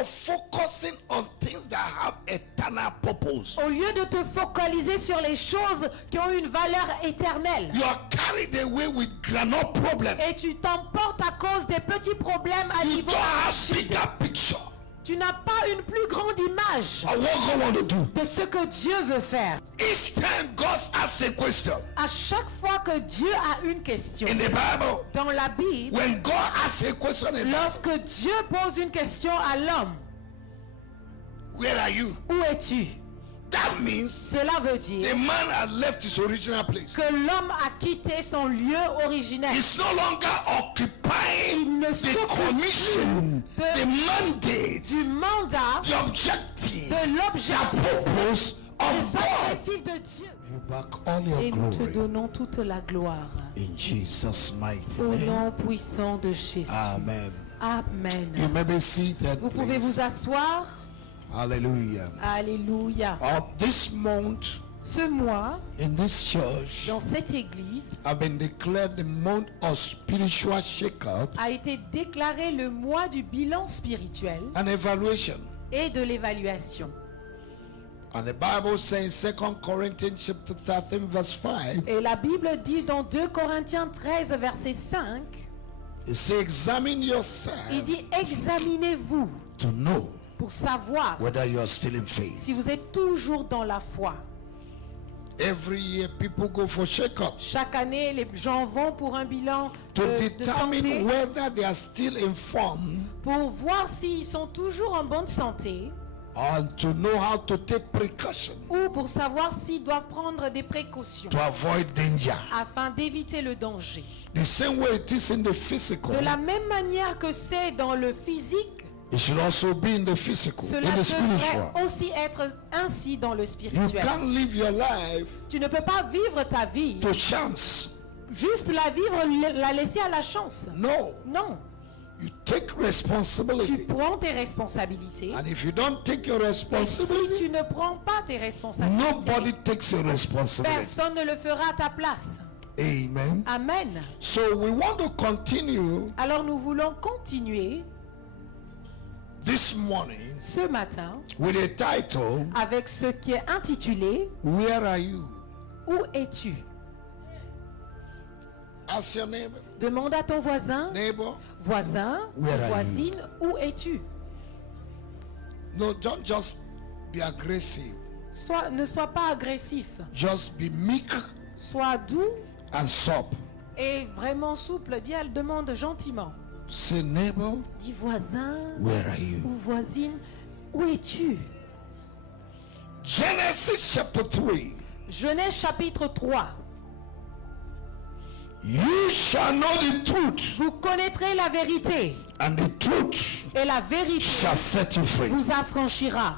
of focusing on things that have eternal purpose, Au lieu de te focaliser sur les choses qui ont une valeur éternelle, you are carried away with groundnut problem. et tu t'emportes à cause des petits problèmes à You niveau don't have arachide. bigger picture Tu n'as pas une plus grande image of what God want to do. de ce que Dieu veut faire. Each time God asks a question À chaque fois que Dieu a une question, in the Bible, dans la Bible, when God asks a question in the Bible, lorsque Dieu pose une question à l'homme, where are you? où es-tu? That means Cela veut the dire man had left his original place. que l'homme a quitté son lieu originel. He's no longer occupying Il ne the s'occupe commission, plus the mandate, du mandat, the objective, de the l'objectif, purpose of des God. objectifs de Dieu. You back all your Et nous te glory donnons toute la gloire. in Jesus' mighty Au name. nom puissant de Jésus. Amen. Amen. You may be seated, Vous pouvez please. vous asseoir. Hallelujah. Alléluia. This month Ce mois, in this church dans cette église, have been declared the month of spiritual shake-up a été déclaré le mois du bilan spirituel and evaluation. et de l'évaluation. And the Bible says 2 Corinthians chapter 13 verse 5, Et la Bible dit dans 2 Corinthiens 13, verset 5, it says examine il yourself dit examinez-vous to know pour savoir whether you are still in faith. si vous êtes toujours dans la foi. Every year people go for shake-up Chaque année, les gens vont pour un bilan to de determine santé whether they are still informed pour voir s'ils sont toujours en bonne santé and to know how to take precaution ou pour savoir s'ils doivent prendre des précautions to avoid danger. afin d'éviter le danger. The same way it is in the physical, De la même manière que c'est dans le physique, it should also be in the physical, cela in the spiritual. devrait aussi être ainsi dans le You spirituel. can't live your life Tu ne peux pas vivre ta vie, to chance. juste la vivre, la laisser à la chance. No, Non, you take tu responsibility. prends tes responsabilités. And if you don't take your Et si responsibility, tu ne prends pas tes responsabilités, nobody takes your responsibility. personne ne le fera à ta place. Amen. Amen. So we want to continue Alors nous voulons continuer this morning ce matin with a title, avec ce qui est intitulé Where are you? Où es-tu? Ask your neighbor. Demande à ton voisin, Neighbor, voisin, Where are voisine, où es-tu? no, don't just be aggressive. Ne sois pas agressif, Just be meek sois doux and soft. et vraiment souple. Demande gentiment. Say, neighbor, Dis voisin where are you? ou voisine, où es-tu? Genesis chapter 3. Genèse chapitre 3. You shall know the truth, Vous connaîtrez la vérité and the truth et la vérité shall set you free. vous affranchira.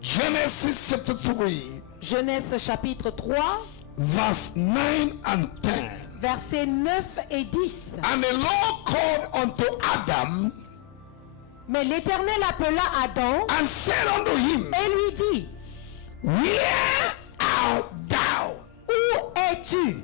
Genesis chapter 3, Genèse chapitre 3, verse 9 and 10. versets 9 et 10. And the Lord called unto Adam Mais l'Éternel appela Adam and said unto him, et lui dit, Where art thou? où es-tu?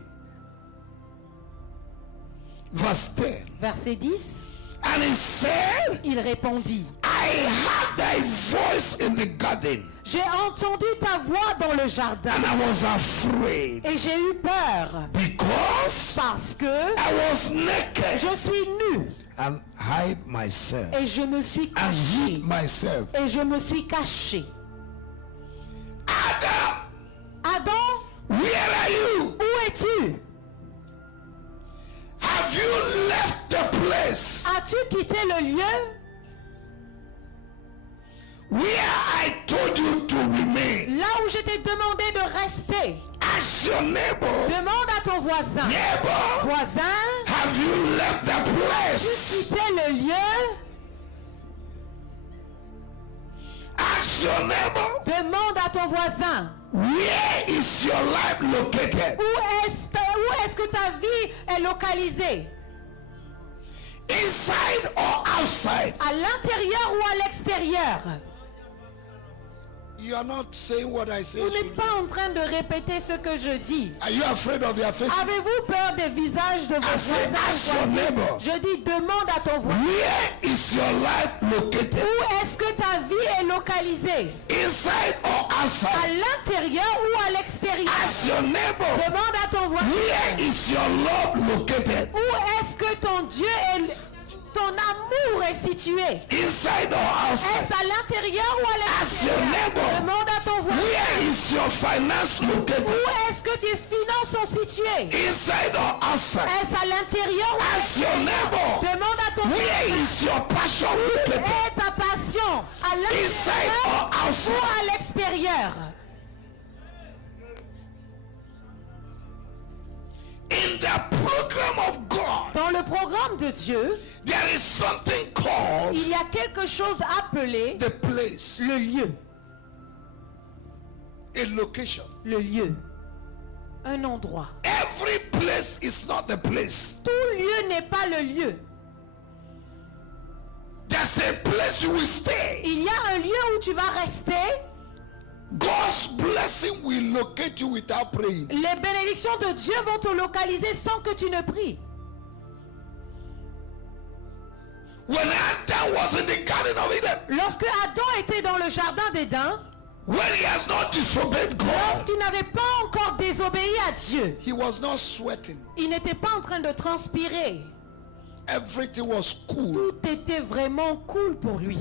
Verse 10. Verset 10. And he said, Il répondit, I heard thy voice in the garden, j'ai entendu ta voix dans le jardin and I was afraid, et j'ai eu peur because parce que I was naked, je suis nu and hide myself, et je me suis and caché. hid myself. Et je me suis caché. Adam, Adam, where are you? où es-tu? Have you left the place As-tu quitté le lieu where I told you to remain? là où je t'ai demandé de rester? Ask your neighbor, Demande à ton voisin. neighbor, Voisin, have you left the as-tu place? quitté le lieu? Ask your neighbor, Demande à ton voisin. where is your life located? Où est-ce que ta vie est localisée? Inside or outside? À l'intérieur ou à l'extérieur? You are not saying what I say. Vous n'êtes pas en train de répéter ce que je dis. Are you afraid of your face? Avez-vous peur des visages de vos I say, voisins? ask your neighbor. Je dis, demande à ton voisin. Where is your life located? Où est-ce que ta vie est localisée? Inside or À outside? l'intérieur ou à l'extérieur? Ask your neighbor. Demande à ton voisin. Where is your love located? Où est-ce que ton Dieu est, ton amour est situé? Inside or outside? Est-ce à l'intérieur ou à Ask your l'extérieur? neighbor. Demande à ton voisin. Where is your finance located? Où est-ce que tes finances sont situées? Inside or outside? Est-ce à l'intérieur ou à Ask your l'extérieur? neighbor. Demande à ton Where voisin. is your passion located? Est ta passion à Inside l'intérieur or ou outside? à l'extérieur? In the program of God, Dans le programme de Dieu, there is something called il y a quelque chose appelé the place, le lieu. a location. Le lieu. Un endroit. Every place is not the place. Tout lieu n'est pas le lieu. There's a place you will stay. Il y a un lieu où tu vas rester. God's blessing will locate you without praying. Les bénédictions de Dieu vont te localiser sans que tu ne pries. When Adam was in the Garden of Eden, Lorsque Adam était dans le jardin d'Éden, when he has not disobeyed God, lorsqu'il n'avait pas encore désobéi à Dieu, he was not sweating. il n'était pas en train de transpirer. Everything was cool. Tout était vraiment cool pour lui.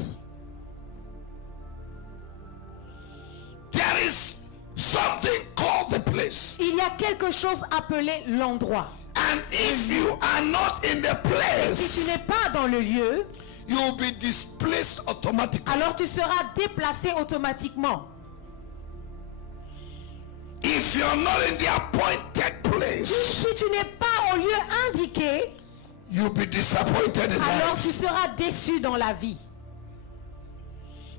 There is something called the place. Il y a quelque chose appelé l'endroit. And if you are not in the Si tu place, n'es pas dans le lieu, you will be displaced automatically. alors tu seras déplacé automatiquement. If you're not in the appointed place, Si tu n'es pas au lieu indiqué, you'll be disappointed in alors life. tu seras déçu dans la vie.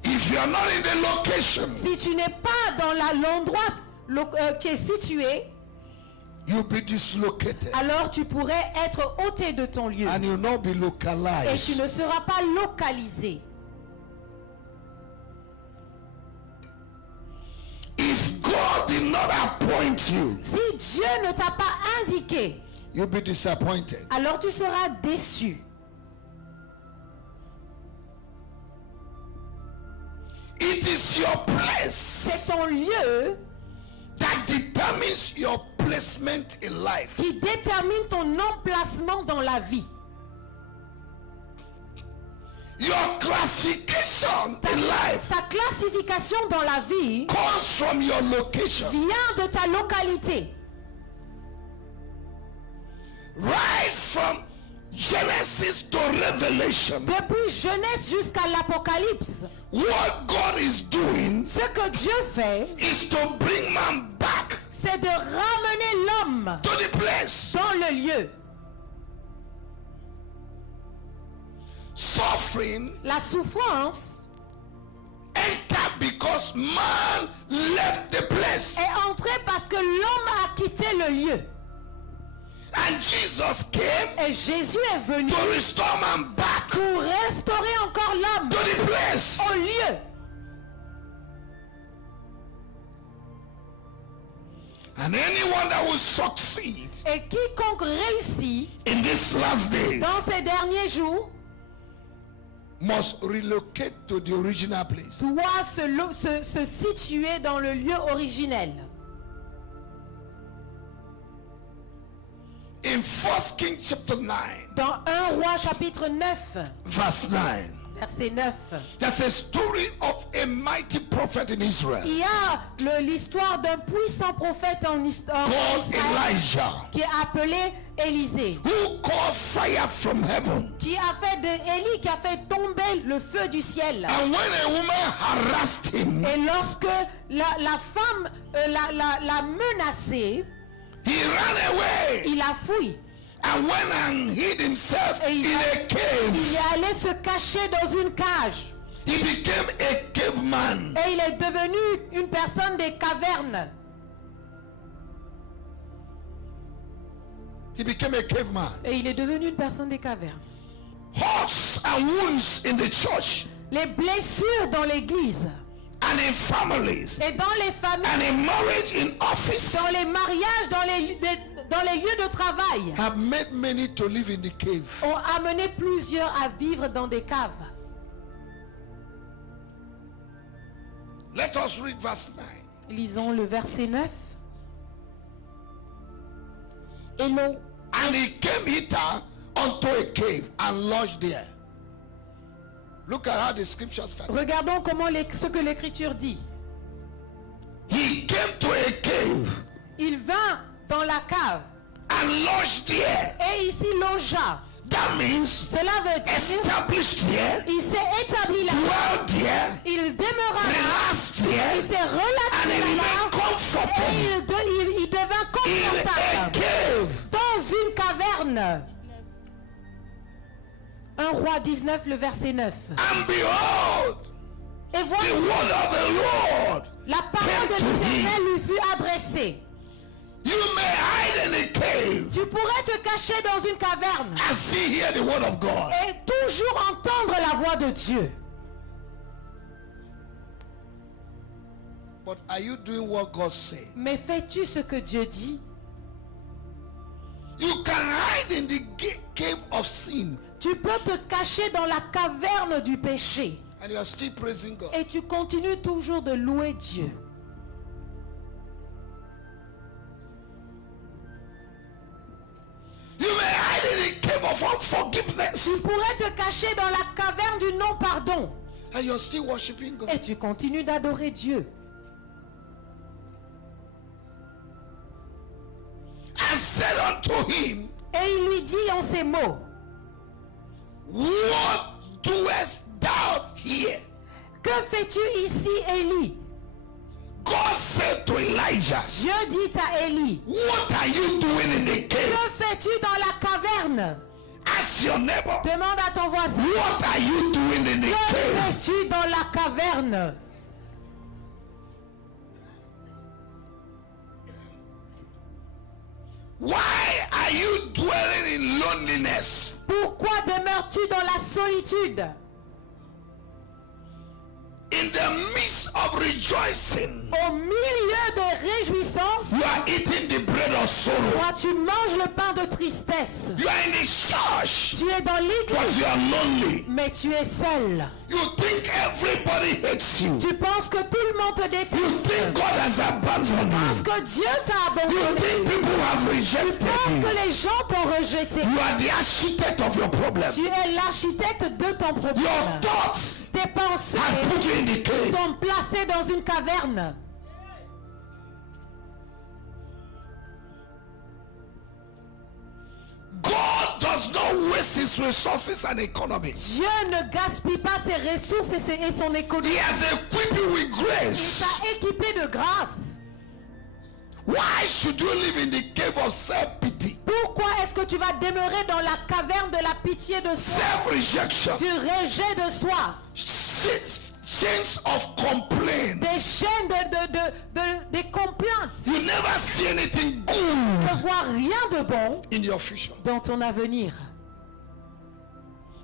If you're not in the location, Si tu n'es pas dans l'endroit qui est situé, you'll be dislocated. alors tu pourrais être ôté de ton lieu. And you'll not be Et tu localized. ne seras pas localisé. If God did not appoint you, Si Dieu ne t'a pas indiqué, you'll be disappointed. alors tu seras déçu. It is your place C'est ton lieu that determines your placement in life. qui détermine ton emplacement dans la vie. Your classification in life Ta classification dans la vie comes from your location. vient de ta localité. Right from Genesis to Revelation, Depuis Genèse jusqu'à l'Apocalypse, what God is doing ce que Dieu fait, is to bring man back c'est de ramener l'homme to the place. dans le lieu. Suffering La souffrance enter because man left the place. est entrée parce que l'homme a quitté le lieu. And Jesus came Et Jésus est venu to restore man back pour restaurer encore l'homme to the place. au lieu. And anyone that will succeed Et quiconque réussit in this last day dans ces derniers jours must relocate to the original place. doit se situer dans le lieu originel. In 1 Kings chapter 9, Dans 1 Roi chapitre 9, verse 9, verset 9, there's a story of a mighty prophet in Israel il y a l'histoire d'un puissant prophète en called Israël Elijah, qui est appelé Élisée, who called fire from heaven. qui a fait de Élie qui a fait tomber le feu du ciel. And when a woman harassed him, Et lorsque la femme l'a menacé, he ran away il a fui. and went and hid himself Et il in a est cave. allé se cacher dans une cage. He became a caveman. Et il est devenu une personne des cavernes. He became a caveman. Et il est devenu une personne des cavernes. Hurts and wounds in the church Les blessures dans l'église and in families et dans les familles, and in marriage, in office, dans les mariages, dans les lieux de travail, have made many to live in the cave. ont amené plusieurs à vivre dans des caves. Let us read verse 9. Lisons le verset 9. Et l'on And he came hither unto a cave and lodged there. Look at how the scripture starts. Regardons ce que l'Écriture dit. He came to a cave Il vint dans la cave and lodged there. et ici logea. That means Cela veut dire established there, il s'est établi là, dwelled there, il demeura là, relaxed there, il s'est and relaxé he là remained et comfortable il devint in a confortable cave. dans une caverne. 1 Roi 19, le verset 9. And behold, Et the voici, word of the Lord. la parole de came to l'Éternel lui fut adressée. You may hide in a cave Tu pourrais te cacher dans une caverne and see here the word of God. et toujours entendre la voix de Dieu. But are you doing what God said? Mais fais-tu ce que Dieu dit? You can hide in the cave of sin Tu peux te cacher dans la caverne du péché and you are still praising God. et tu continues toujours de louer Dieu. You may hide in the cave of unforgiveness Tu pourrais te cacher dans la caverne du non-pardon and you're still worshiping God. et tu continues d'adorer Dieu. And said unto him, Et il lui dit en ces mots, what doest thou here? que fais-tu ici, Élie? God said to Elijah, Dieu dit à Élie, what are you doing in the que cave? fais-tu dans la caverne? Ask your neighbor, Demande à ton voisin, what are you doing in the que cave? fais-tu dans la caverne? Why are you dwelling in loneliness? Pourquoi demeures-tu dans la solitude? In the midst of rejoicing, Au milieu des réjouissances, you are eating the bread of sorrow. toi tu manges le pain de tristesse. You are in the church, Tu es dans but l'église, you are lonely. mais tu es seul. You think everybody hates you. Tu penses que tout le monde te You déteste. think God has abandoned Parce you. que Dieu t'a You abandonné. think people have rejected Parce you. que les gens t'ont rejeté. You are the architect of your problem. Tu es l'architecte de ton Your problème. thoughts Tes pensées have put you in the cave. sont placées dans une caverne. God does not waste his resources and economy. Dieu ne gaspille pas ses ressources et son économie. He has equipped you with Il grace. t'a équipé de grâce. Why should you live in the cave of self-pity, Pourquoi est-ce que tu vas demeurer dans la caverne de la pitié de soi, self-rejection, du rejet de soi, chains of complaint? des chaînes des complaintes, You never see anything good ne vois rien de bon in your future. dans ton avenir.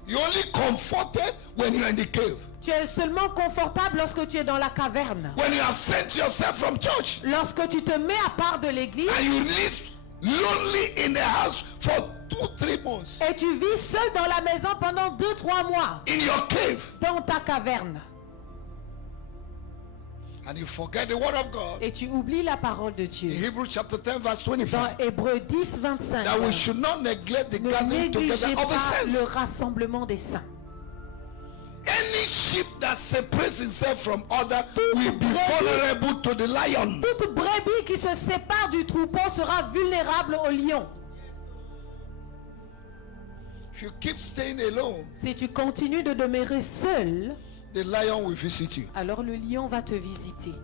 You're only comforted when you're in the cave. Tu es seulement confortable lorsque tu es dans la caverne. When you have sent yourself from church Lorsque tu te mets à part de l'église and you live lonely in the house for 2-3 months et tu vis seul dans la maison pendant 2-3 mois in your cave dans ta caverne and you forget the word of God. et tu oublies la parole de In Dieu. Hebrews chapter 10 verse 25, Dans Hébreux 10, 25, that we should not neglect the ne gathering together négligez of the pas le saints. rassemblement des saints. Any sheep that separates itself from other Toute will be brebis- vulnerable to the lion. Toute brebis qui se sépare du troupeau sera vulnérable au lion. If you keep staying alone, Si tu continues de demeurer seul, the lion will visit you. alors le lion va te visiter.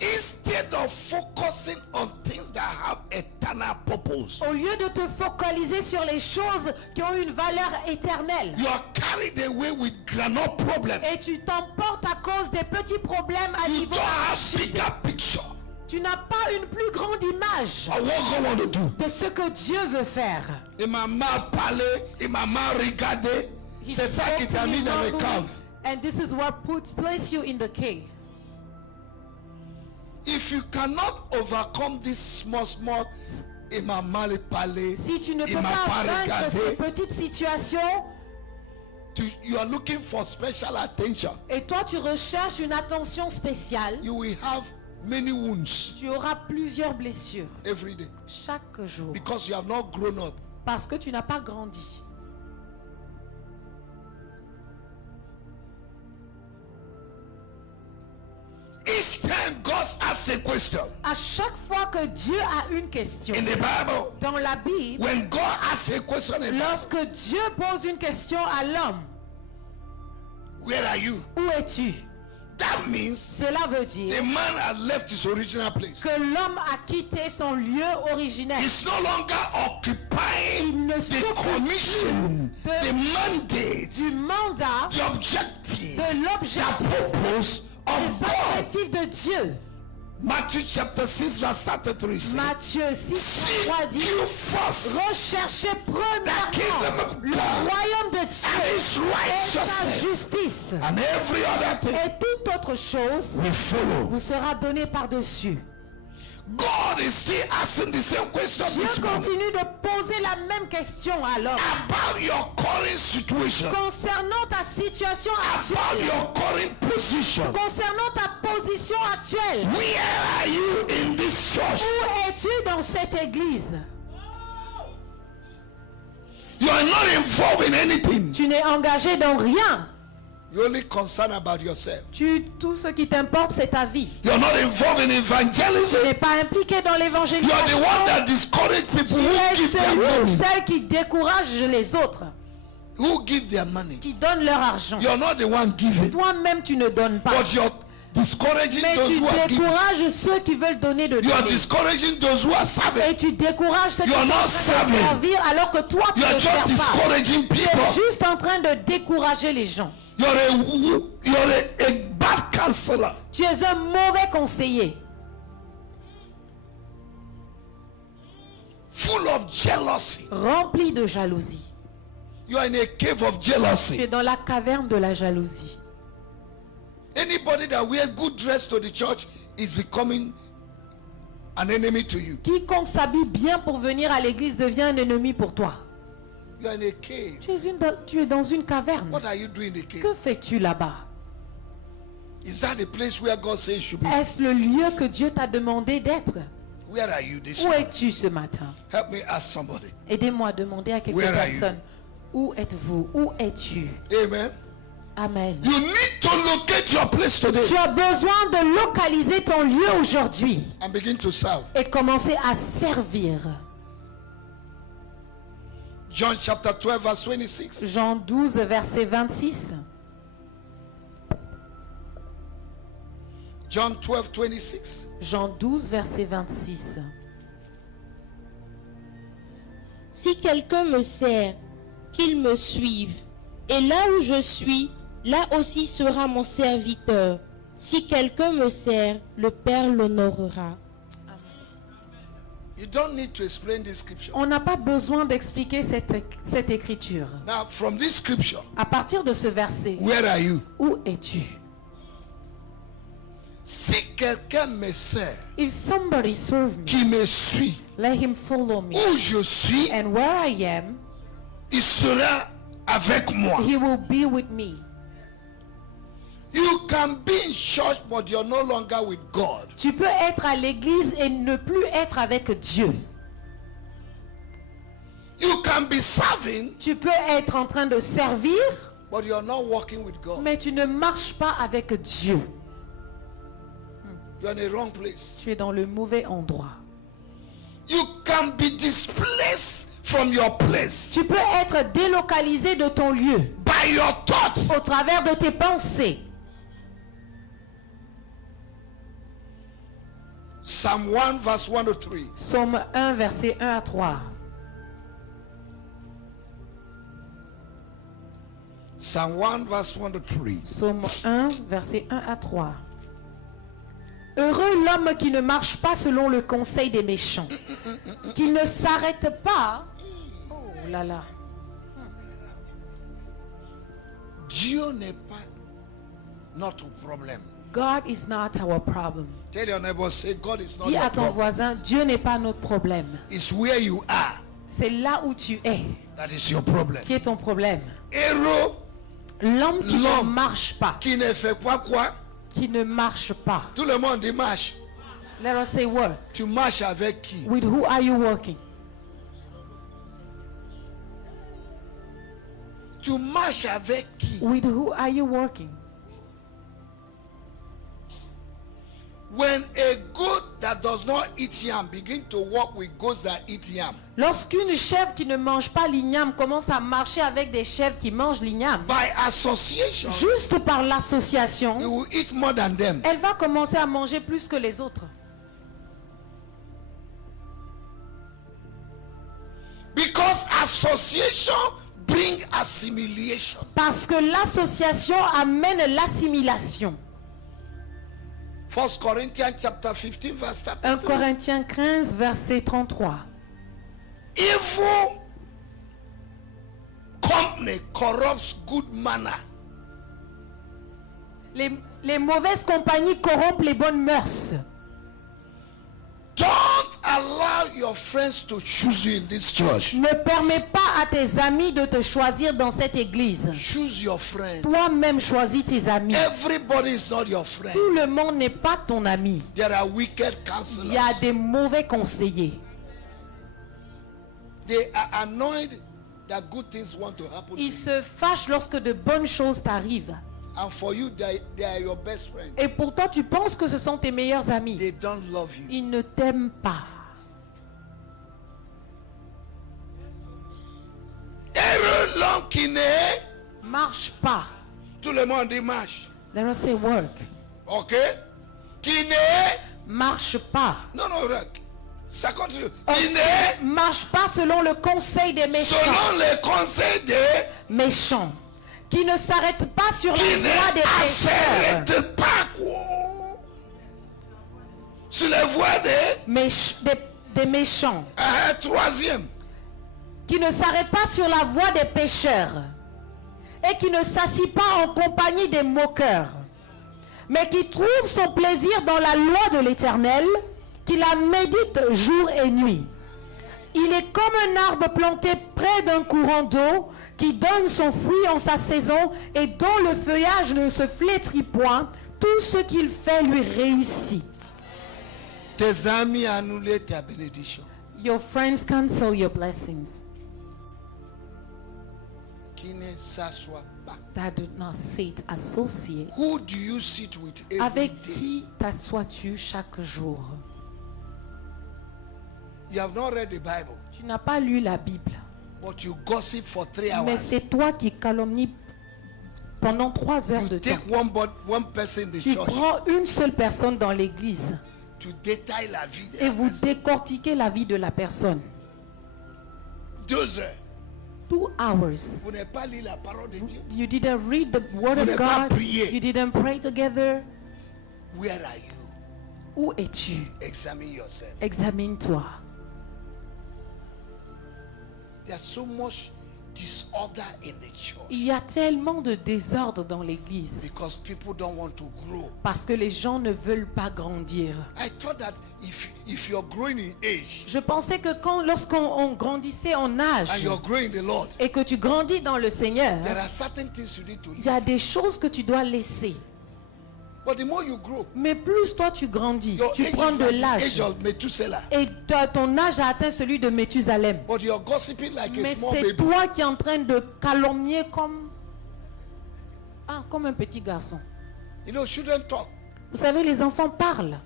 Instead of focusing on things that have eternal purpose, Au lieu de te focaliser sur les choses qui ont une valeur éternelle, you are carried away with groundnut problem. et tu t'emportes à cause des petits problèmes à You niveau don't have arachide. bigger picture Tu n'as pas une plus grande image of what God want to do. de ce que Dieu veut faire. Il m'a mal parlé, il m'a mal regardé. He C'est ça spoke qui to t'a mis him dans le wrongly, cave. and this is what placed you in the cave. If you cannot overcome this small, il m'a mal parlé, Si tu ne il peux m'a pas pas vaincre ces regardé, petites situations, you are looking for special attention. et toi tu recherches une attention spéciale, You will have many wounds tu auras plusieurs blessures every day chaque jour because you have not grown up. parce que tu n'as pas grandi. Each time God asks a question À chaque fois que Dieu a une question in the Bible, dans la Bible, when God asks a question, in the Bible, lorsque Dieu pose une question à l'homme, where are you? où es-tu? That means Cela veut dire the man has left his original place. que l'homme a quitté son lieu originel. He's no longer occupying Il ne the s'occupe commission, plus the mandate, du mandat, the objective, de the l'objectif, purpose of des God. objectifs de Dieu. Matthew chapter 6 verse 33 says, Matthieu 6, seek 3 dit, you first recherchez kingdom premièrement of le God royaume de and Dieu his et sa righteousness, justice. and every other thing Et toute autre chose will follow. vous sera donnée par-dessus. God is still asking the same question Dieu this morning continue de poser la même question à l'homme. about your current situation, Concernant ta situation about actuelle, your current position. concernant ta position actuelle, Where are you in this church? où es-tu dans cette église? You are not involved in anything. Tu n'es engagé dans rien. You're only concerned about yourself. Tout ce qui t'importe, c'est ta vie. You're not involved in Tu evangelism. n'es pas impliqué dans You are l'évangélisation. the one that discourage people Tu who es give their celui, money. celle qui décourage les autres, Who give their money. qui donne leur argent. You're not the one giving, Toi-même, tu ne donnes pas. but you're discouraging Mais those tu who are giving. décourages ceux qui veulent donner de You are donner. discouraging those who are serving. Et tu décourages ceux qui You sont are en not train de serving. servir alors que toi, tu You are ne just sers pas. discouraging Tu es people. juste en train de décourager les gens. You're a bad counselor. Tu es un mauvais conseiller, Full of jealousy. rempli de jalousie. You are in a cave of Tu jealousy. es dans la caverne de la jalousie. Anybody that wears good dress to the church is becoming an enemy to you. Quiconque s'habille bien pour venir à l'église devient un ennemi pour toi. You are in a cave. Tu es dans une caverne. What are you doing in the cave? Que fais-tu là-bas? Is that the place where God says you should be? Est-ce le lieu que Dieu t'a demandé d'être? Where are you this Où morning? es-tu ce matin? Help me ask somebody. Aidez-moi à demander à quelques Where are you? personnes. Où êtes-vous? Où es-tu? Amen. Amen. You need to locate your place today Tu as besoin de localiser ton lieu aujourd'hui and begin to serve. et commencer à servir. John chapter 12 verse 26. Jean 12, verset 26. John 12, 26. Jean 12, verset 26. Si quelqu'un me sert, qu'il me suive. Et là où je suis, là aussi sera mon serviteur. Si quelqu'un me sert, le Père l'honorera. You don't need to explain this scripture. On n'a pas besoin d'expliquer cette écriture. Now, from this scripture, À partir de ce verset, where are you? où es-tu? Si quelqu'un me sert, If somebody serve me, qui me suit, let him follow me. où je suis, And where I am, il sera avec moi. he will be with me. You can be in church, but you're no longer with God. Tu peux être à l'église et ne plus être avec Dieu. You can be serving, Tu peux être en train de servir, but you're not walking with God. mais tu ne marches pas avec Dieu. You're in the wrong place. Tu es dans le mauvais endroit. You can be displaced from your place Tu peux être délocalisé de ton lieu by your thoughts. au travers de tes pensées. Psalm 1 verse 1 to 3. Psaume 1, verset 1 à 3. Psalm 1 verse 1 to 3. Psaume 1, verset 1 à 3. Heureux l'homme qui ne marche pas selon le conseil des méchants, qui ne s'arrête pas. Oh là là. Dieu n'est pas notre problème. God is not our problem. Tell your neighbor, say God is not Dis your à ton problem. voisin, Dieu n'est pas notre problème. It's where you are C'est là où tu es that is your problem. qui est ton problème. Héros L'homme qui ne L'homme. marche pas, qui ne fait pas quoi? qui ne marche pas. Tout le monde dit marche. Let us say work. Tu marches avec qui? With who are you working? Tu marches avec qui? With who are you working? When a goat that does not eat yam begin to walk with goats that eat yam, Lorsqu'une chèvre qui ne mange pas l'igname commence à marcher avec des chèvres qui mangent l'igname, by association, juste par l'association, you will eat more than them. elle va commencer à manger plus que les autres. Because association bring assimilation. Parce que l'association amène l'assimilation. 1 Corinthians chapter 15 verse 1 33. Corinthiens 15, verset 33. Evil company corrupts good manner. Les mauvaises compagnies corrompent les bonnes mœurs. Don't allow your friends to choose you in this church. Ne permets pas à tes amis de te choisir dans cette église. Choose your friends. Toi-même choisis tes amis. Everybody is not your friend. Tout le monde n'est pas ton ami. There are wicked Il y a counselors. des mauvais conseillers. They are annoyed that good things want to happen to Ils you. se fâchent lorsque de bonnes choses t'arrivent. And for you, they are your best friends. Et pourtant, tu penses que ce sont tes meilleurs amis. They don't love you. Ils ne t'aiment pas. Heureux l'homme qui n'est. Marche pas. Tout le monde dit marche. Let us say work. Ok? Qui n'est. Marche pas. Non, non, ça continue. On Qui n'est. marche pas selon le conseil des méchants. Selon les conseils des. Méchants. Qui ne s'arrêtent pas sur la Qui voie des ne pécheurs. s'arrête pas, quoi. Sur les voies Des méchants. Troisième. Qui ne s'arrête pas sur la voie des pécheurs. Et qui ne s'assit pas en compagnie des moqueurs. Mais qui trouve son plaisir dans la loi de l'Éternel, qui la médite jour et nuit. Il est comme un arbre planté près d'un courant d'eau qui donne son fruit en sa saison et dont le feuillage ne se flétrit point. Tout ce qu'il fait lui réussit. Tes amis annulent ta bénédiction. Your friends cancel your blessings. Qui ne s'assoit pas. That do not sit associate. Who do you sit with every Avec day? qui t'assois-tu chaque jour? You have not read the Bible, Tu n'as pas lu la Bible. but you gossip for 3 Mais hours. c'est toi qui calomnies pendant 3 heures de You temps. take one person in the Tu church prends une seule personne dans l'église to détailler la vie de et la vous personne. décortiquez la vie de la personne. 2 heures. 2 hours. Vous n'avez pas lu la parole de Dieu. You didn't read the word Vous of n'avez pas God. prié. You didn't pray together. Where are you? Où es-tu? Examine yourself. Examine-toi. There's so much disorder in the church Il y a tellement de désordre dans l'église because people don't want to grow. parce que les gens ne veulent pas grandir. I thought that if you're growing in age Je pensais que lorsqu'on grandissait en and âge you're growing in the Lord, et que tu grandis dans le Seigneur, there are certain things you need to il leave. y a des choses que tu dois laisser. But the more you grow, Mais plus toi tu grandis, your tu age prends is de like the l'âge age of Methuselah. et ton âge a atteint celui de Méthusalem. But you're gossiping like a Mais small c'est baby. toi qui es en train de calomnier comme un petit garçon. You know, children talk. Vous savez, les enfants parlent.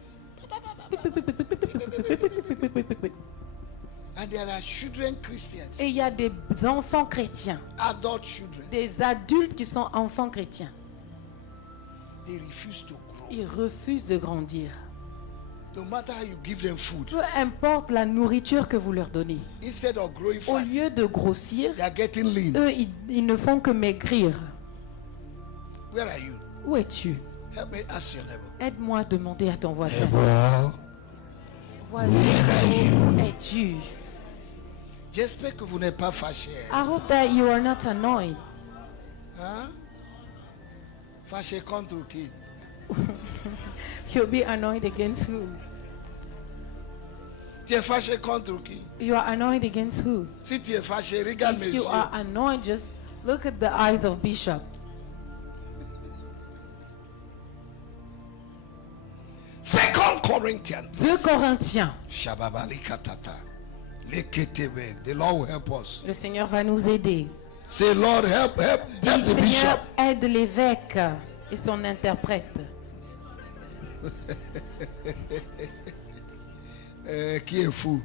And there are children Christians, Et il y a des enfants chrétiens, adult children. des adultes qui sont enfants chrétiens. They refuse to grow. Ils refusent de grandir. No matter how you give them food, Peu importe la nourriture que vous leur donnez. instead of growing Au fat, lieu de grossir, they are getting lean. eux, ils ne font que maigrir. Where are you? Où es-tu? Help me ask your neighbor. Aide-moi à demander à ton voisin. Neighbor, Voisin, où es-tu? j'espère que vous n'êtes pas fâché. I hope that you are not annoyed. Hein? Fâché contre qui? You'll be annoyed against who? Tu es fâché contre qui? You are annoyed against who? Si tu es fâché, regarde mes If yeux. you are annoyed, just look at the eyes of Bishop. 2 Corinthians. 2 Corinthiens. Shababali katata. Leketebe. The Lord will help us. Le Seigneur va nous aider. Say, Lord, help Dis, the Seigneur, bishop. aide l'évêque et son interprète. Qui est fou?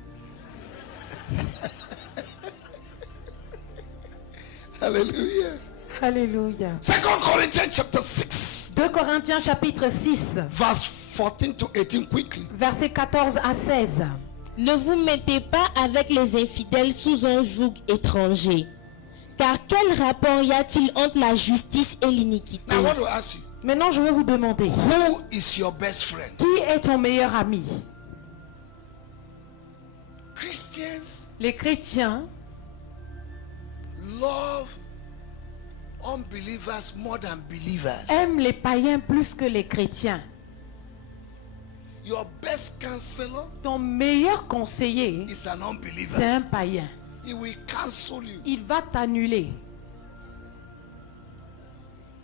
Hallelujah. Alléluia. 2 Corinthians chapter 6, 2 Corinthiens chapitre 6, verse 14 to 18 quickly. versets 14 à 16. Ne vous mettez pas avec les infidèles sous un joug étranger. Car quel rapport y a-t-il entre la justice et l'iniquité? Now I want to ask you, Maintenant, je vais vous demander, who is your best friend? qui est ton meilleur ami? Christians Les chrétiens love unbelievers more than believers. aiment les païens plus que les chrétiens. Your best counselor Ton meilleur conseiller, is an unbeliever. c'est un païen. He will counsel you. Il va t'annuler.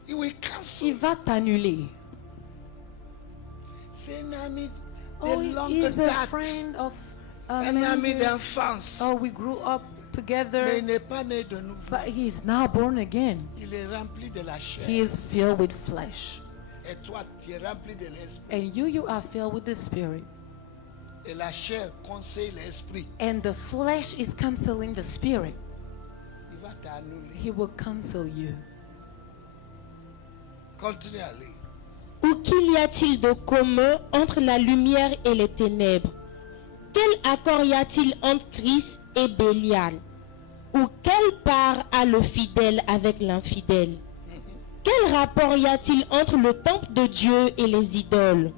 He will counsel Il you. va t'annuler. Say, Nami, the Oh, longer he's a that, friend of un many ami years. d'enfance, Oh, we grew up mais together, il n'est pas né de nouveau. but he is now born again. Il est rempli de la chair. He is filled with flesh. Et toi, tu es rempli de l'esprit. And you are filled with the Spirit. Et la chair conseille l'esprit. And the flesh is canceling the Spirit. Il va t'annuler. He will cancel you. Continue à lire. Ou qu'il y a-t-il de commun entre la lumière et les ténèbres? Quel accord y a-t-il entre Christ et Bélial? Ou quelle part a le fidèle avec l'infidèle? Quel rapport y a-t-il entre le temple de Dieu et les idoles?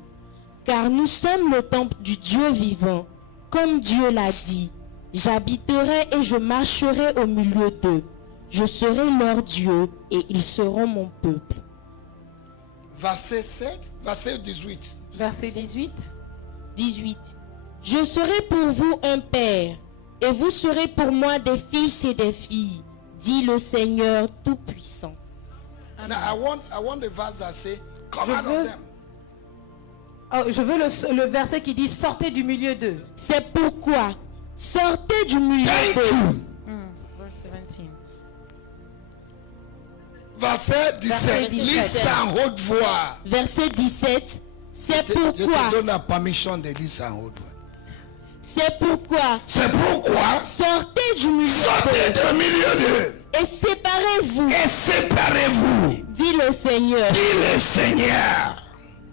Car nous sommes le temple du Dieu vivant, comme Dieu l'a dit. J'habiterai et je marcherai au milieu d'eux. Je serai leur Dieu et ils seront mon peuple. Verset 7, verset 18. Verset 18. 18. Je serai pour vous un père, et vous serez pour moi des fils et des filles, dit le Seigneur Tout-Puissant. Now I want the verse that say, come Je out veux- of them. Oh, je veux le verset qui dit sortez du milieu d'eux. C'est pourquoi, sortez du milieu Thank d'eux. you. Verse 17. Verset 17. 17. Lis en haute voix. Verset 17. C'est Je pourquoi, te donne la permission de lire en haute voix. c'est pourquoi, C'est pourquoi sortez du milieu sortez d'eux du milieu d'eux et séparez-vous, et séparez-vous, dit le Seigneur. dit le Seigneur.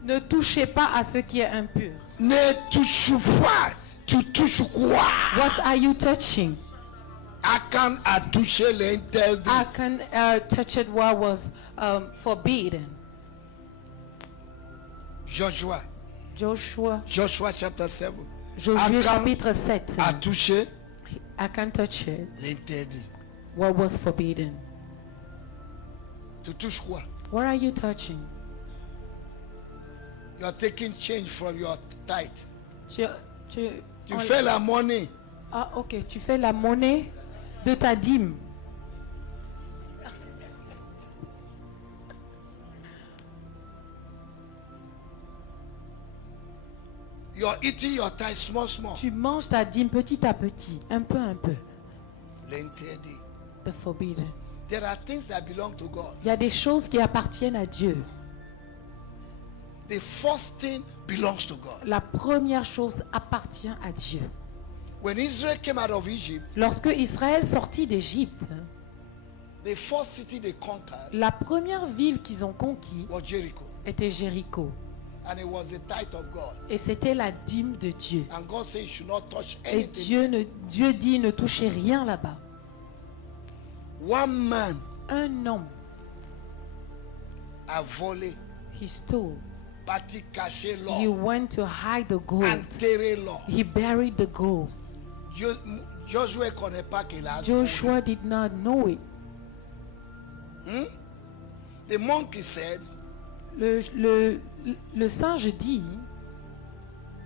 Ne touchez pas à ce qui est impur. Ne touche pas. Tu touches quoi? What are you touching? Akan a touché l'interdit. Achan touched what was forbidden. Joshua chapter 7. Josué Achan chapitre 7. a touché Achan touched l'interdit. what was forbidden. Tu touches quoi? What are you touching? You are taking change from your tithe. Tu Tu fais la monnaie. Ah, ok. Tu fais la monnaie de ta dîme. You are eating your tithe small. Tu manges ta dîme petit à petit, un peu. L'interdit. The forbidden. There are things that belong to God. Il y a des choses qui appartiennent à Dieu. The first thing belongs to God. La première chose appartient à Dieu. When Israel came out of Egypt, Lorsque Israël sortit d'Égypte, the first city they conquered la première ville qu'ils ont conquise was Jericho. était Jéricho. And it was the tithe of God. Et c'était la dîme de Dieu. And God said you should not touch Et anything. Dieu dit ne touchez rien là-bas. One man Un homme, a volé, he stole. parti caché He l'or, went to hide the gold. enterré l'or. He buried the gold. Joshua ne connaît pas qu'il a volé. Joshua did not know it. The monkey said, Le singe dit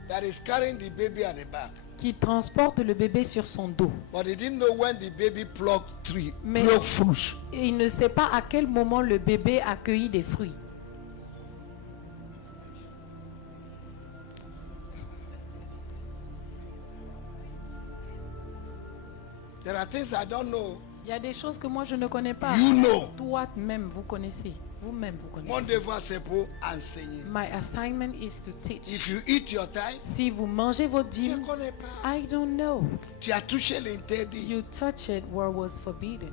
that is carrying the baby at the back. qu'il transporte le bébé sur son dos. But he didn't know when the baby plucked Mais fruits. il ne sait pas à quel moment le bébé a cueilli des fruits. There are things I don't know. Il y a des choses que moi je ne connais pas. You know. Toi-même, vous connaissez. Vous-même, vous Mon connaissez. devoir c'est pour enseigner. My assignment is to If teach. you eat your tithe, Si vous mangez vos tu ne dîmes, connais pas. I don't know. Tu as touché l'interdit. You touch it where was forbidden.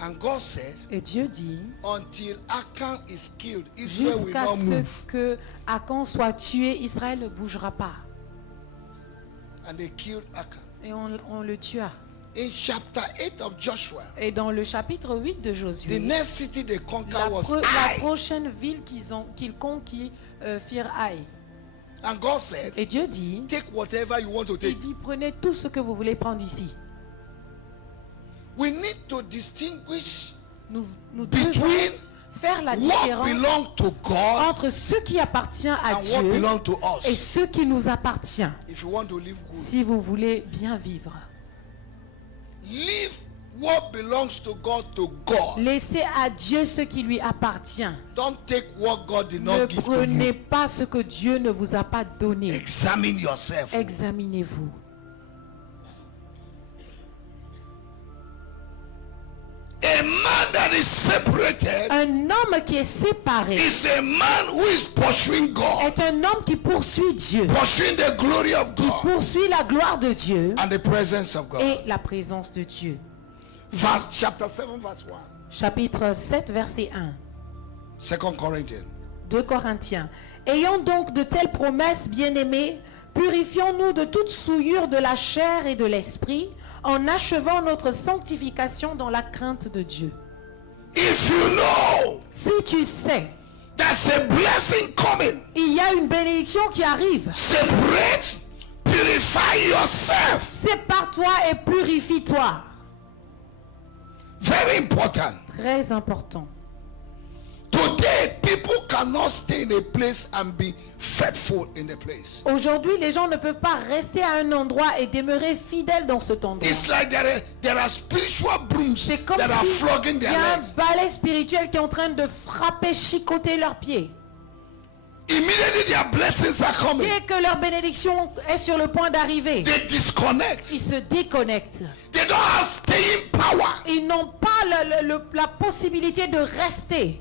And God said, Et Dieu dit, until Achan is killed, Israel will jusqu'à not ce move. que Achan soit tué, Israël ne bougera pas. And they killed Achan. Et on le tua. In chapter 8 of Joshua, Et dans le chapitre 8 de the Josué, next city they conquered la was Ai. prochaine ville qu'ils conquis firent Aï. And God said, Et Dieu dit, take whatever you want to il take. dit, prenez tout ce que vous voulez prendre ici. We need to distinguish Nous devons between faire la what différence belongs to God entre ce qui appartient à and what Dieu belongs to et us. ce qui nous appartient. If you want to live good, Si vous voulez bien vivre, leave what belongs to God. laissez à Dieu ce qui lui appartient. Don't take what God did Ne not give to prenez you. pas ce que Dieu ne vous a pas donné. Examine yourself. Examinez-vous. A man that is separated Un homme qui est séparé is a man who is pursuing God, est un homme qui poursuit Dieu, pursuing the glory of qui God poursuit la gloire de Dieu and the presence of God. et la présence de Dieu. Chapter 7, verse 1. Chapitre 7, verset 1. 2 Corinthians. 2 Corinthiens. Ayant donc de telles promesses, bien-aimés, purifions-nous de toute souillure de la chair et de l'esprit, en achevant notre sanctification dans la crainte de Dieu. If you know Si tu sais, there's a blessing coming, il y a une bénédiction qui arrive. separate, purify yourself. Sépare-toi et purifie-toi. Very important. Très important. Today, people cannot stay in a place and be faithful in the place. Aujourd'hui, les gens ne peuvent pas rester à un endroit et demeurer fidèles dans cet endroit. It's like there are spiritual brooms C'est comme that are si flogging il y their a un legs. balai spirituel qui est en train de frapper, chicoter leurs pieds. Immediately their blessings are coming. Dès que leur bénédiction est sur le point d'arriver, They disconnect. ils se déconnectent. They don't have staying power. Ils n'ont pas la possibilité de rester.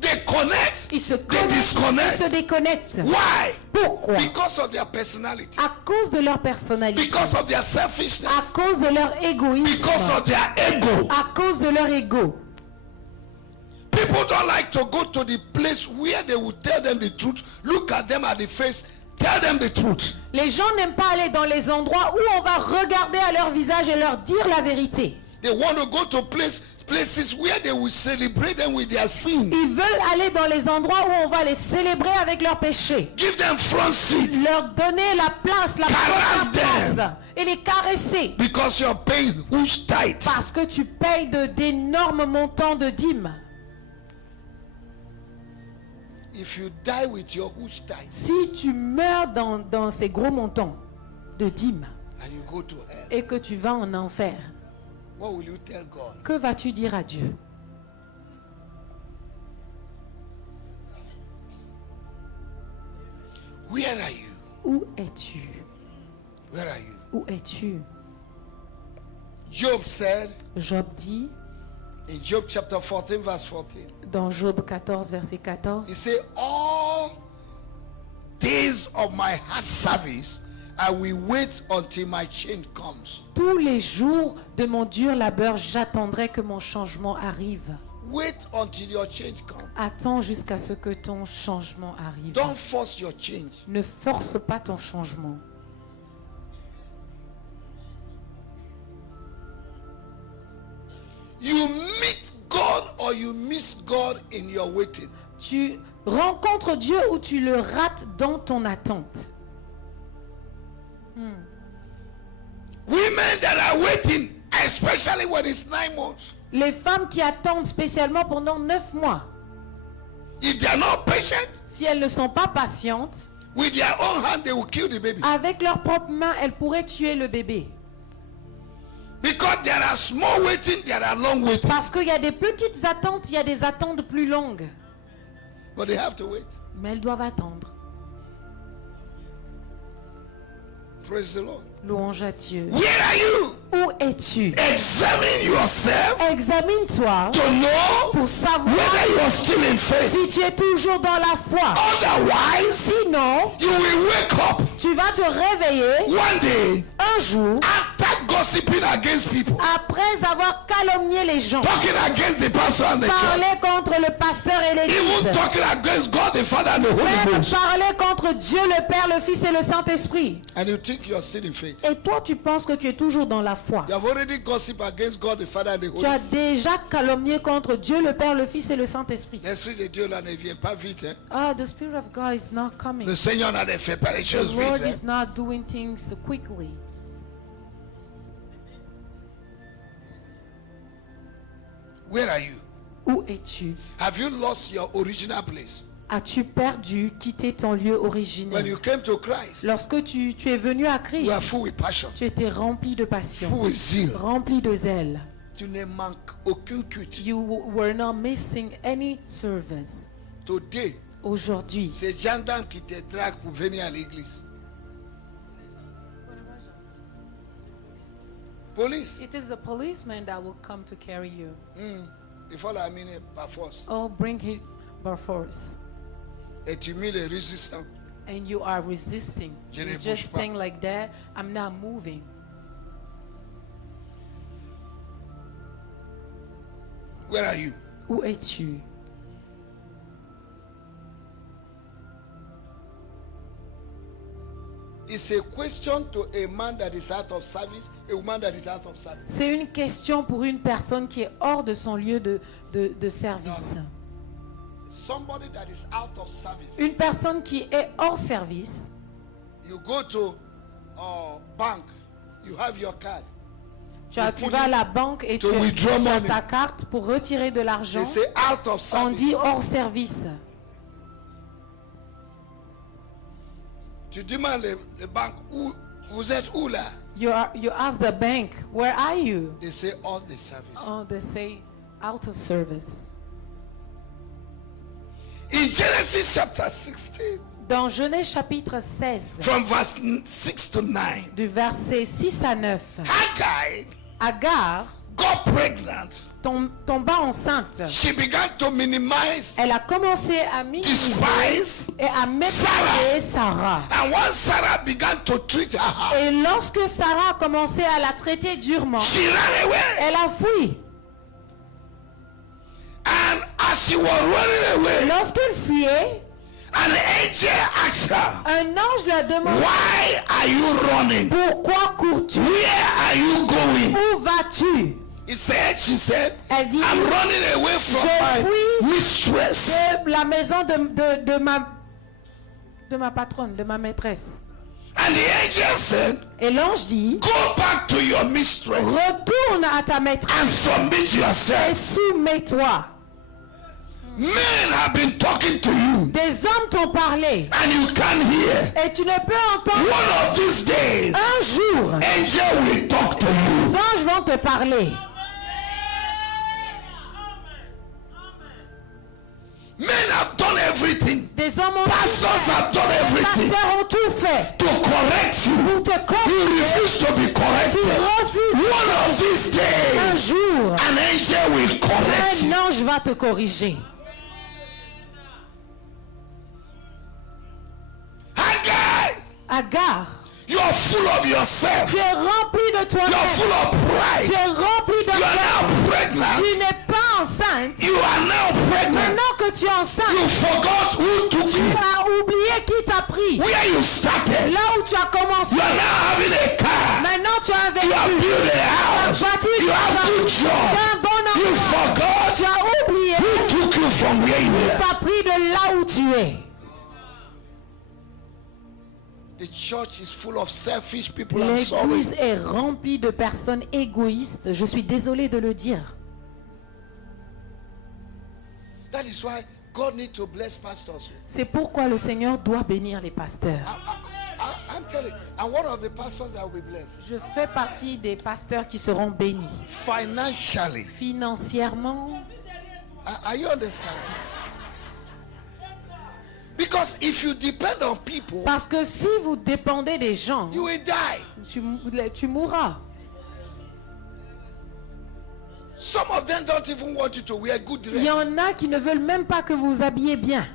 They connect. Ils se They connectent, ils disconnect. se déconnectent. Why? Pourquoi? Because of their personality. À cause de leur personnalité, Because of their à selfishness. cause de leur égoïsme, Because of their ego. à cause de leur ego. People don't like to go to the place where they will tell them the truth. Look at them at the face. Tell them the truth. Les gens n'aiment pas aller dans les endroits où on va regarder à leur visage et leur dire la vérité. They want to go to places where they will celebrate them with their sin. Ils veulent aller dans les endroits où on va les célébrer avec leurs péchés. Give them front seat Leur donner la place, la Caress première place them. et les caresser. because you're paying huge tithe. Parce que tu payes d'énormes montants de dîmes. If you die with your huge tithe Si tu meurs dans ces gros montants de dîmes and you go to hell, et que tu vas en enfer, what will you tell God? que vas-tu dire à Dieu? Where are you? Où es-tu? Where are you? Où es-tu? Job said Job dit in Job chapter 14 verse 14, dans Job 14, verset 14, he said, all days of my hard service I will wait until my change comes. tous les jours de mon dur labeur, j'attendrai que mon changement arrive. Wait until your change comes. Attends jusqu'à ce que ton changement arrive. Don't force your change. Ne force pas ton changement. You meet God or you miss God in your waiting. Tu rencontres Dieu ou tu le rates dans ton attente. Women that are waiting, especially when it's 9 months. Les femmes qui attendent spécialement pendant 9 mois, If they are not patient, si elles ne sont pas patientes, with their own hand they will kill the baby. avec leurs propres mains, elles pourraient tuer le bébé. Because there are small waiting, there are long waiting. Parce qu'il y a des petites attentes, il y a des attentes plus longues. But they have to wait. Mais elles doivent attendre. Praise the Lord. Louange à Dieu. Where are you? Où es-tu? Examine yourself Examine-toi to know pour savoir whether you are still in faith. si tu es toujours dans la foi. Otherwise, Sinon, you will wake up tu vas te réveiller one day un jour after gossiping against people, après avoir calomnié les gens, talking against the pastor and the church, parler contre le pasteur et even l'église, talking against God the Father and the Holy même Ghost. parler contre Dieu le Père, le Fils et le Saint-Esprit. And you think you are still in faith. Et toi, tu penses que tu es toujours dans la foi. You have already gossiped against God the Father and the Holy Tu as Spirit. déjà calomnié contre Dieu le Père, le Fils et le Saint-Esprit. L'esprit de Dieu là ne vient pas vite. Hein? Ah, the Spirit of God is not coming. Le Seigneur n'a fait pas les The choses vite. Lord Hein? is not doing things quickly. Where are you? Où es-tu? Have you lost your original place? As-tu perdu, quitté ton lieu When originel? you came to Christ, Lorsque tu es venu à you are Christ, full with passion, tu étais rempli de full passion, with zeal. rempli de zèle. Tu ne manques aucun culte. You were not missing any service. Today, Aujourd'hui, c'est gendarme qui te drague pour venir à l'église. Police. it is the policeman that will come to carry you. Il faut l'amener par force. Oh, bring him by force. Et tu mets les résistants. And you are resisting. Je ne You bouge just pas. think like that. I'm not moving. Where are you? Où es-tu? It's a question to a man that is out of service, a woman that is out of service. C'est une question pour une personne qui est hors de son lieu de service. Somebody that is out of service. Une personne qui est hors service. You go to bank, you have your card. Tu vas à la banque et tu to withdraw as money. ta carte pour retirer de l'argent. They say out of On service. dit hors service. Tu demandes le banque, où, vous êtes où là? You ask the bank, where are you? They say on the service. Oh, they say out of service. In Genesis chapter 16, Dans Genèse chapitre 16, from verse 6 to 9, du verset 6 à 9, Haggai Agar got pregnant. tomba enceinte. She began to minimize, Elle a commencé à minimiser despise, et à mépriser Sarah. and once Sarah began to treat her, Et lorsque Sarah a commencé à la traiter durement, she ran away. elle a fui. And as she was running away, Lorsqu'elle fuyait, an angel asked her, un ange lui a demandé, why are you running? pourquoi cours-tu? Where are you going? Où vas-tu? She said, Elle dit, I'm running away from Je my fuis mistress. de la maison de ma patronne, de ma maîtresse. And the angel said, Et l'ange dit, go back to your mistress retourne à ta and maîtresse submit et yourself. soumets-toi. Men have been talking to you Des hommes t'ont parlé and you can't hear. et tu ne peux entendre. One of these days, Un jour, angel will talk to you. les anges vont te parler. Men have done everything. Des hommes ont tout Pastors have done fait. Les everything pasteurs ont tout fait to correct you. pour te You corriger. refuse to be Tu corrected. refuses. One of these Un days, jour, an angel will correct un you. ange va te corriger. Haggai, Agar, you are full of yourself. tu es rempli de You are toi-même. full of Tu pride. es rempli de You are toi. now pregnant. Tu n'es pas enceinte. You are now pregnant. Maintenant que tu es enceinte, You forgot who took tu you. as oublié qui t'a pris. Where you started. Là où tu as commencé. You are now having a car. Maintenant tu as You have vécu. built a house. You have good Tu as job. un bon You emploi. forgot Tu as oublié. who took you from where you Tu were. as pris de là où tu es. The church is full of selfish people. I'm sorry. L'église est remplie de personnes égoïstes. Je suis désolé de le dire. That is why God needs to bless pastors. C'est pourquoi le Seigneur doit bénir les pasteurs. I'm telling you, I'm one of the pastors that will be blessed. Je fais partie des pasteurs qui seront bénis. Financially. Financièrement. Are you understanding? Because if you depend on people, Parce que si vous dépendez des gens, you will die. tu mourras. Some of them don't even want you to wear good Il y dress. en a qui ne veulent même pas que vous vous habillez bien.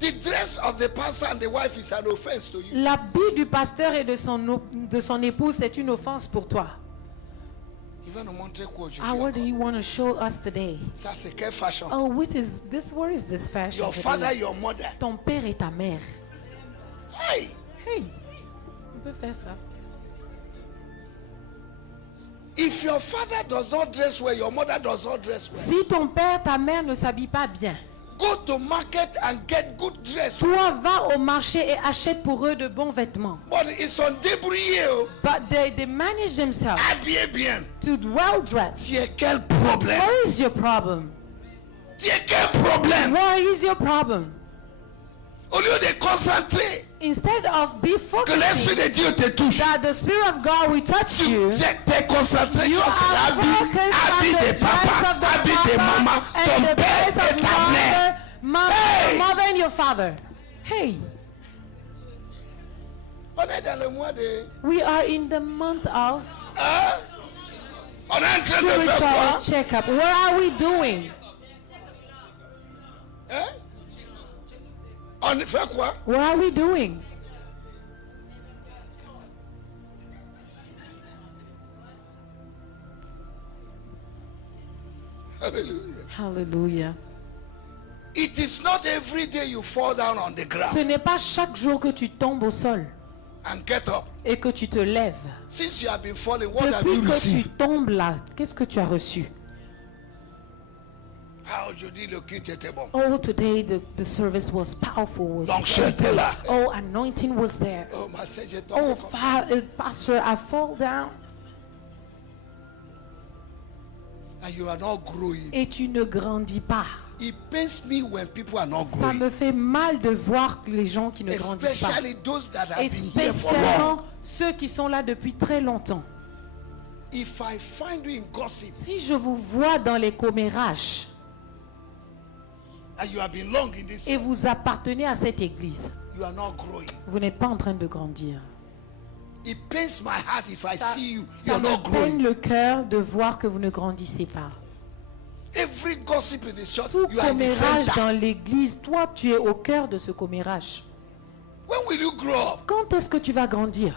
The dress of the pastor and the wife is an offense to you. L'habit du pasteur et de son épouse, c'est une offense pour toi. Il va nous montrer quoi aujourd'hui. What do you want to show us today? Ça c'est quelle fashion? Oh, what is this? Where is this fashion? Your today? father, your mother. Ton père et ta mère. Hey, Hey, on peut faire ça. if your father does not dress well, your mother does not dress well. Si ton père, ta mère ne s'habille pas bien, Go to market and get good dress. toi va au marché et achète pour eux de bons vêtements. But it's on débrouillé. But they manage themselves Habillé bien. to well dress. Tu es quel problème? What is your problem? Tu es quel problème? What is your problem? Au lieu de concentrer, Instead of be que l'Esprit focusing de Dieu te touche. that the Spirit of God will touch you, Tes concentrations you sur are l'habit, habit focused on de the dress papa, of the habit de papa maman, and ton the père dress et of ta mère. Hey! mother and your father. Hey, On est dans le mois de... we are in the month of Hein? On est en train de faire spiritual quoi? checkup. What are we doing? Hein? On fait quoi? What are we doing? Hallelujah. Hallelujah. It is not every day you fall down on the Ce ground n'est pas chaque jour que tu tombes au sol and get up. et que tu te lèves. Since you have been falling, what have Depuis you que tu received? tombes là, qu'est-ce que tu as reçu? Ah, aujourd'hui le culte était bon. Oh, today the service was powerful. Was Donc very j'étais good. là. Oh, anointing was there. Oh, ma sœur, j'ai Oh, tombé. Pastor, I fall down. And you are not growing. Et tu ne grandis pas. It pains me when people are not Ça growing. me fait mal de voir les gens qui ne grandissent pas. Especially those that have Et been here for spécialement long. ceux qui sont là depuis très longtemps. If I find you in gossip Si je vous vois dans les commérages and you have been long in this, et vous appartenez à cette église, you are not growing. vous n'êtes pas en train de grandir. It pains my heart if I see you, Ça you're me not peine growing. le cœur de voir que vous ne grandissez pas. Every gossip in the church, Tout you are in the commérage center. dans l'église, toi tu es au cœur de ce commérage. When will you grow up? Quand est-ce que tu vas grandir?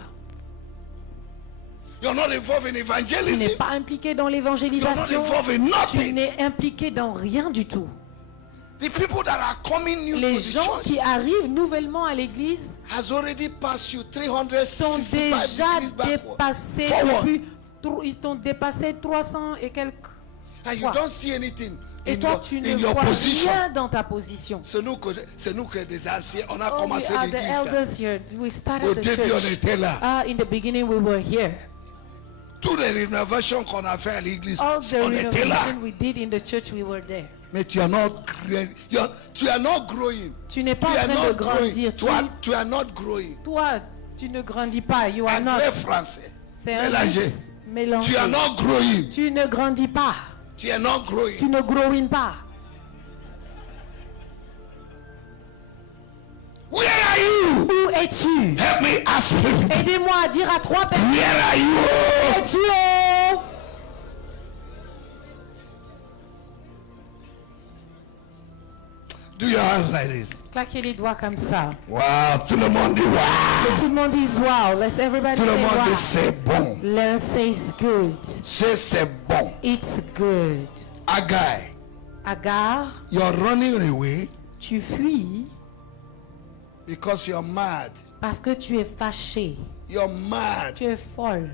You're not involved in Tu n'es evangelism. pas impliqué dans You're not l'évangélisation. involved in Tu nothing. n'es impliqué dans rien du tout. The people that are coming new Les to the gens church qui arrivent nouvellement à l'église has already passed you sont 365 déjà degrees backward. dépassés Forward. depuis, ils t'ont dépassé 300 et quelques And you fois. don't see anything Et in toi your, tu ne in your vois position. rien dans ta position. C'est nous que des anciens, on a Oh, we commencé are the l'église. là. elders here. We Au started the début, on church. était là. In the beginning we were here. Toutes les rénovations qu'on a fait à l'église, All the on était là. renovation we did in the church, we were there. Mais tu are not growing. Tu n'es pas Tu en are train de not growing. grandir. Tu are not growing. Toi, tu ne grandis pas. You are not. Anglais, français. C'est un Mélangé. mix mélangé. Tu are not growing. Tu ne grandis pas. Tu are not growing. Tu ne growing pas. Where are you? Où es-tu? Help me ask people. Aidez-moi à dire à 3 personnes. Where are you? Où es-tu? Oh? Do your hands like this. Claquez les doigts comme ça. Wow, tout le monde dit wow. Que tout le monde dise wow. Let's everybody Tout le say monde dit wow. c'est bon. Let's say it's good. C'est bon. It's good. Agai, Agar, you're running away tu fuis because you're mad. parce que tu es fâché. You're mad. Tu es folle.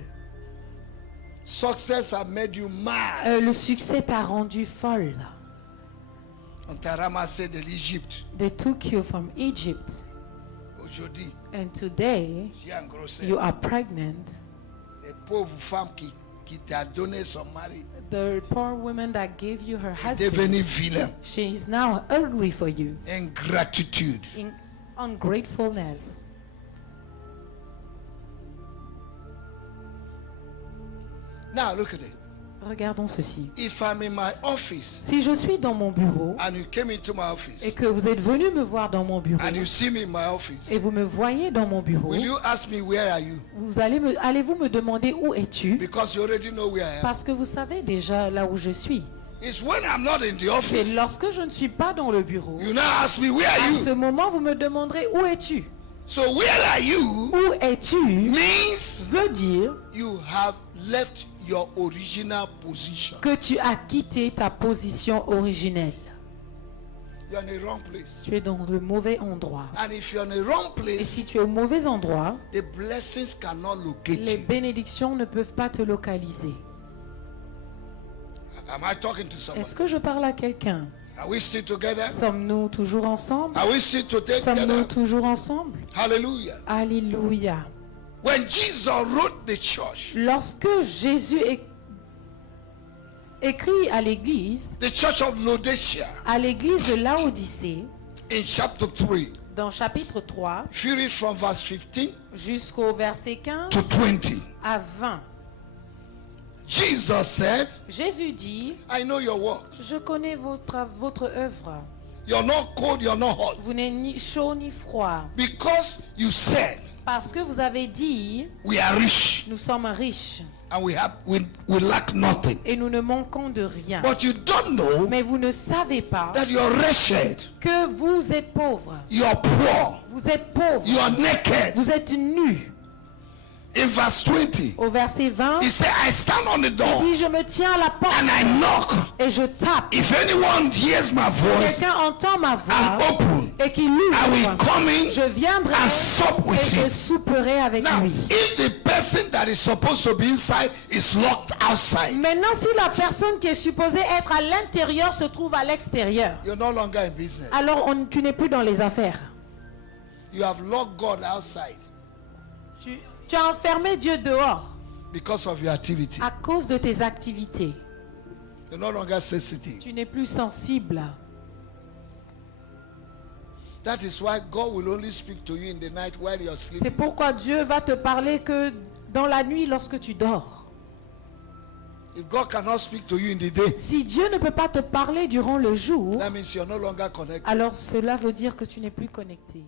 Success has made you mad. Le succès t'a rendu folle. On t'a ramassé de l'Égypte. They took you from Egypt. Aujourd'hui, And today, j'ai engrossé. you are pregnant. Les pauvres femmes qui t'a donné son mari The poor woman that gave you her est husband, devenue vilain. she is now ugly for you. Ingratitude. In ungratefulness. Now look at it. Regardons ceci. If I'm in my office Si je suis dans mon bureau and you came into my office et que vous êtes venu me voir dans mon bureau and you see me in my office, et vous me voyez dans mon bureau, will you ask me where are you? allez-vous me demander où es-tu? Because you already know where I am. Parce que vous savez déjà là où je suis. It's when I'm not in the C'est office, lorsque je ne suis pas dans le bureau. you now ask me where are À ce you? moment, vous me demanderez où es-tu? So where are you Où es-tu means veut dire you have left your original position. que tu as quitté ta position originelle. You're in the wrong place. Tu es dans le mauvais endroit. And if you're in the wrong Et si place, tu es au mauvais endroit, the blessings cannot locate les you. bénédictions ne peuvent pas te localiser. Am I talking to someone? Est-ce que je parle à quelqu'un? Are we still together? Sommes-nous toujours ensemble? Are we still together? Sommes-nous toujours ensemble? Hallelujah. Alléluia. When Jesus wrote the church, Lorsque Jésus écrit à l'église the church of Laodicea, de Laodicée, in chapter 3, dans chapitre 3, if you read from verse 15 jusqu'au verset 15 to 20, à 20, Jesus said, Jésus dit, I know your work. je connais votre œuvre. You're not cold, you're not hot. Vous n'êtes ni chaud ni froid. Because you said, Parce que vous avez dit, we are rich nous sommes riches and we lack nothing. et nous ne manquons de rien. But you don't know Mais vous ne savez pas that you're wretched, que vous êtes pauvre. you're poor, Vous êtes pauvre. you're naked. Vous êtes nu. In verse 20, Au verset 20, he said, I stand on the il door dit, je me tiens à la porte and I knock. et je tape. If anyone hears my voice Quelqu'un entend ma voix and open, et qu'il I will l'ouvre. come in Je viendrai and sup et with je him. souperai avec Now, lui. if the person that is supposed to be inside is locked outside, Maintenant, si la personne qui est supposée être à l'intérieur se trouve à l'extérieur, you're no longer in business. alors tu n'es plus dans les affaires. You have locked God outside Tu as enfermé Dieu dehors because of your activity. à cause de tes activités. You're no longer sensitive. Tu n'es plus sensible. That is why God will only speak to you in the night while you're C'est sleeping. pourquoi Dieu va te parler que dans la nuit lorsque tu dors. If God cannot speak to you in the day, Si Dieu ne peut pas te parler durant le jour, that means you're no longer connected. alors cela veut dire que tu n'es plus connecté.